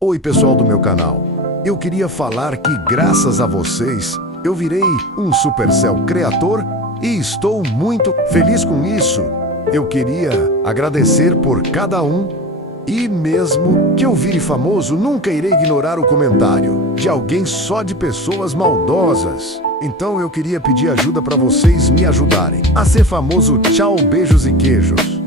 Oi pessoal do meu canal, eu queria falar que graças a vocês eu virei um Supercell criador e estou muito feliz com isso. Eu queria agradecer por cada um e mesmo que eu vire famoso, nunca irei ignorar o comentário de alguém só de pessoas maldosas. Então eu queria pedir ajuda para vocês me ajudarem a ser famoso. Tchau, beijos e queijos.